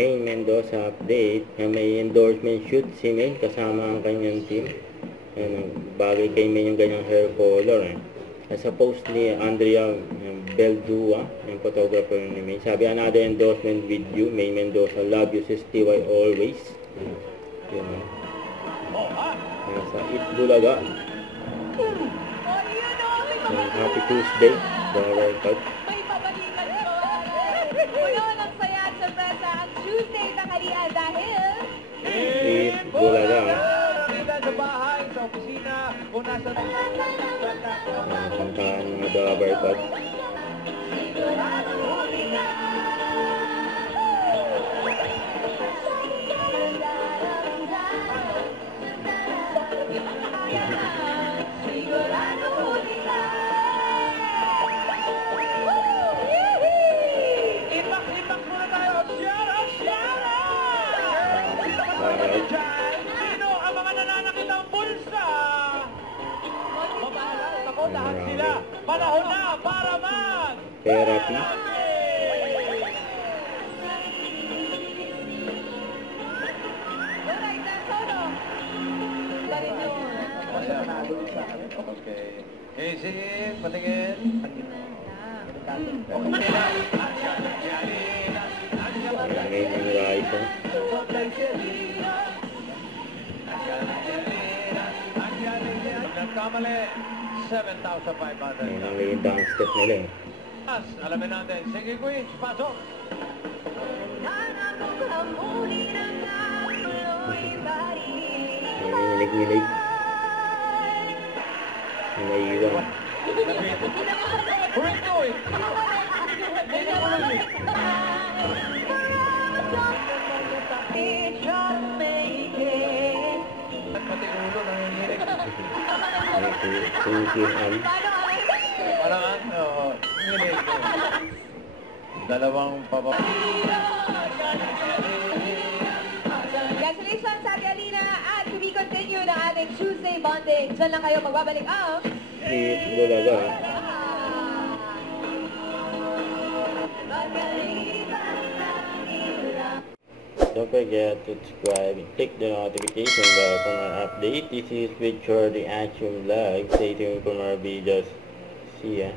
Maine Mendoza update. May endorsement shoot si Maine kasama ang kanyang team. Yan, bagay kay Maine yung ganyang hair color. Sa post ni Andrea Beldua, yung photographer ni Maine, sabi, another endorsement with you, Maine Mendoza. Love you, sis TY always. Yan. Nasa Itbulaga. Happy Tuesday. Bawal cut. May pabalikan ko. Puno ng saya at sorpresa ang Tuesday tanghalian dahil Itbulaga. Sa bahay, sa opisina, kung nasa... Kantahan mga bawal cut. Sino ang mga nananakit ng bulsa? Mabahala, ako, lahat sila. Panahon na para mag... Therapy. alright, that's all. Okay. Easy, patingin. May ito. Nagkamali, 7,500. Yan ang yung dance step nila eh. Alamin natin. Sige, Queen, pasok. Nilig-nilig. Naiiwan. Huwag ko eh. Pati ulo nanginginig. Singkihan. Parang ano, nginig. Dalawang papa. Congratulations, Ate Alina, at to be continued ang ating Tuesday bonding. Diyan lang kayo magbabalik ang... Itbulaga. Don't forget to subscribe and click the notification bell for more update. This is Richard the Action Vlog. Stay tuned for more videos. See ya.